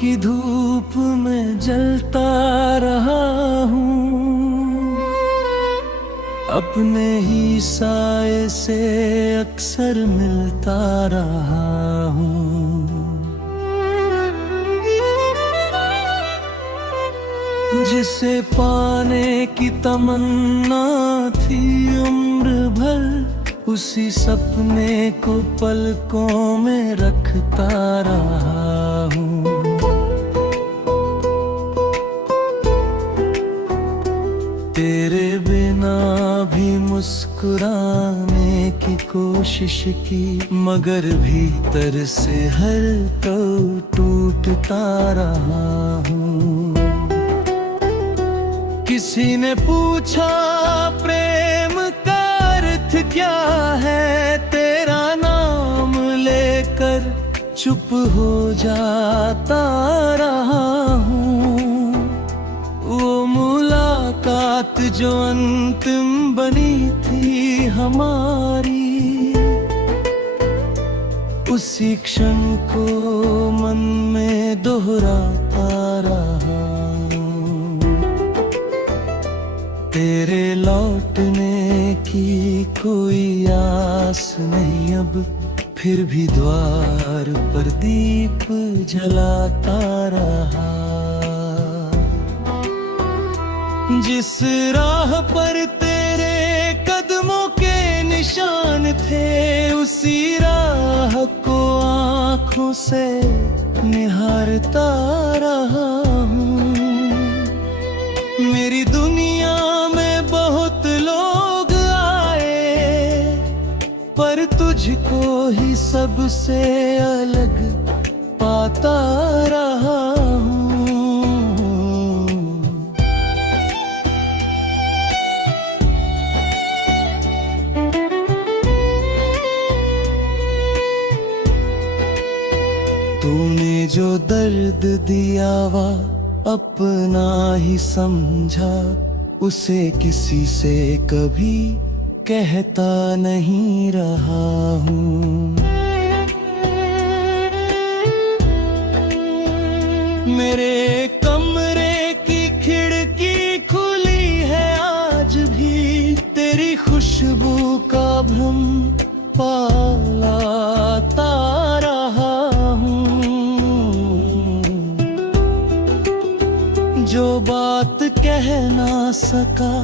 की धूप में जलता रहा हूँ, अपने ही साए से अक्सर मिलता रहा हूँ। जिसे पाने की तमन्ना थी उम्र भर, उसी सपने को पलकों में रखता रहा हूँ। तेरे बिना भी मुस्कुराने की कोशिश की, मगर भीतर से हर पल टूटता रहा हूँ। किसी ने पूछा प्रेम का अर्थ क्या है, तेरा नाम लेकर चुप हो जाता रहा हूँ। वो मुलाकात जो अंतिम बनी थी हमारी, उसी क्षण को मन में दोहराता रहा। तेरे लौटने की कोई आस नहीं अब, फिर भी द्वार पर दीप जलाता रहा। जिस राह पर तेरे कदमों के निशान थे, उसी राह को आँखों से निहारता रहा हूँ। मेरी दुनिया में बहुत लोग आए, पर तुझको ही सबसे अलग पाता रहा हूँ। तूने जो दर्द दिया वा अपना ही समझा, उसे किसी से कभी कहता नहीं रहा हूँ। मेरे कमरे की खिड़की खुली है आज भी, तेरी खुशबू का भ्रम पालाता रहा हूँ। जो बात कह ना सका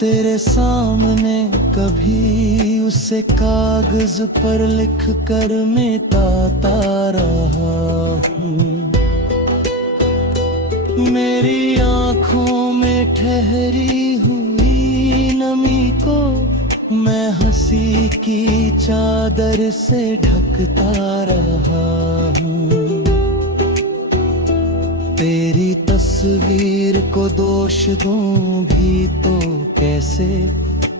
तेरे सामने कभी, उसे कागज पर लिख कर मिटाता रहा हूँ। मेरी आँखों में ठहरी हुई नमी को मैं हंसी की चादर से ढकता रहा हूँ। तेरी तस्वीर को दोष दूं भी तो कैसे,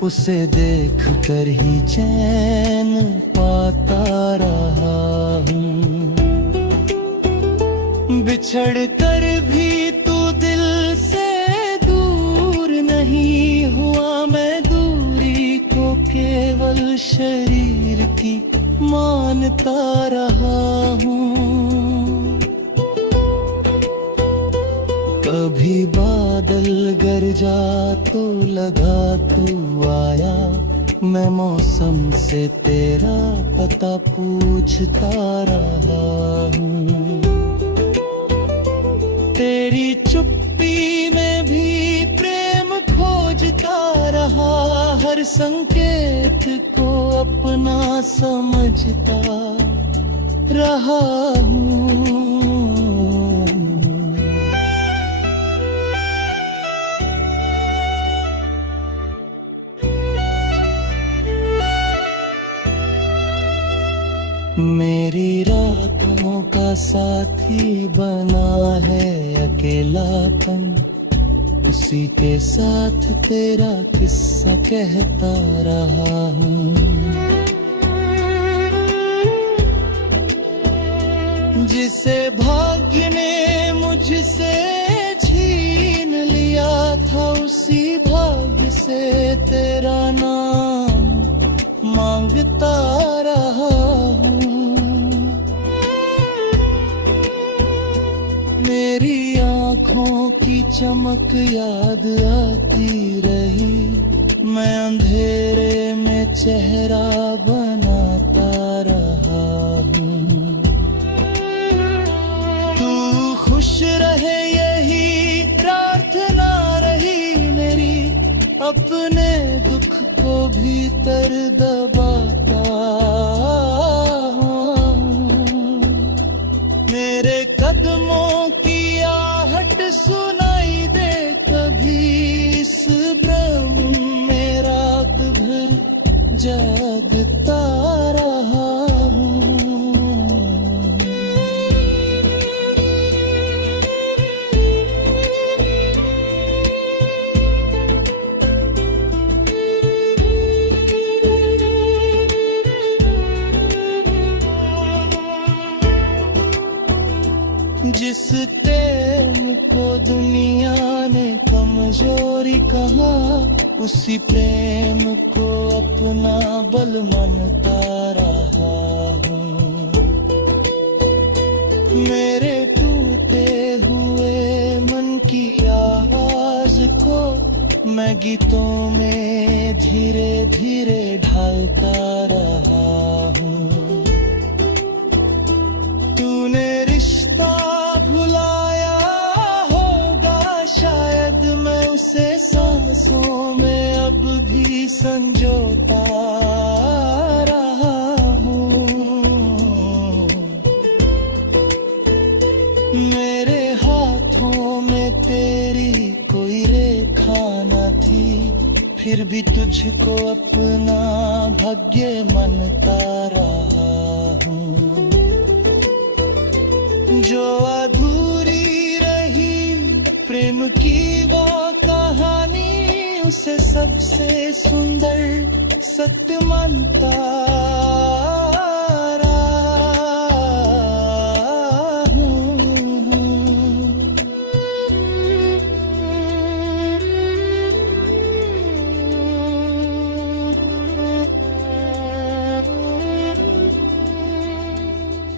उसे देख कर ही चैन पाता रहा हूँ। बिछड़ कर भी तू दिल से दूर नहीं हुआ, मैं दूरी को केवल शरीर की मानता रहा हूँ। कभी बादल गरजा तो लगा तू आया, मैं मौसम से तेरा पता पूछता रहा हूँ। तेरी चुप्पी में भी प्रेम खोजता रहा, हर संकेत को अपना समझता रहा हूँ। मेरी रातों का साथी बना है अकेलापन, उसी के साथ तेरा किस्सा कहता रहा हूँ। जिसे भाग्य ने मुझसे छीन लिया था, उसी भाग्य से तेरा नाम मांगता रहा हूँ। चमक याद आती रही, मैं अंधेरे में चेहरा बनाता रहा हूँ। तू खुश रहे यही प्रार्थना रही मेरी, अपने दुख को भीतर दबाता हूँ। मेरे कदमों की आहट सुनाई दे कभी, इस भ्रम में रात भर जागता रहा हूँ। जिस प्रेम को दुनिया ने कमजोरी कहा, उसी प्रेम को अपना बल मानता रहा हूँ। मेरे टूटे हुए मन की आवाज को मैं गीतों में धीरे धीरे ढालता रहा हूँ। तूने रिश्ता भुलाया होगा शायद, मैं उसे सांसों में अब भी संजोता रहा हूँ। मेरे हाथों में तेरी कोई रेखा न थी, फिर भी तुझको अपना भाग्य मानता रहा हूँ। जो अधूरी रही प्रेम की वो कहानी, उसे सबसे सुंदर सत्य मानता रहा हूँ।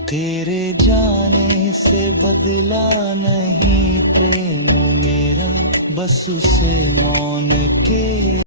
तेरे जाने से बदला नहीं प्रेम मेरा, बस उसे मौन के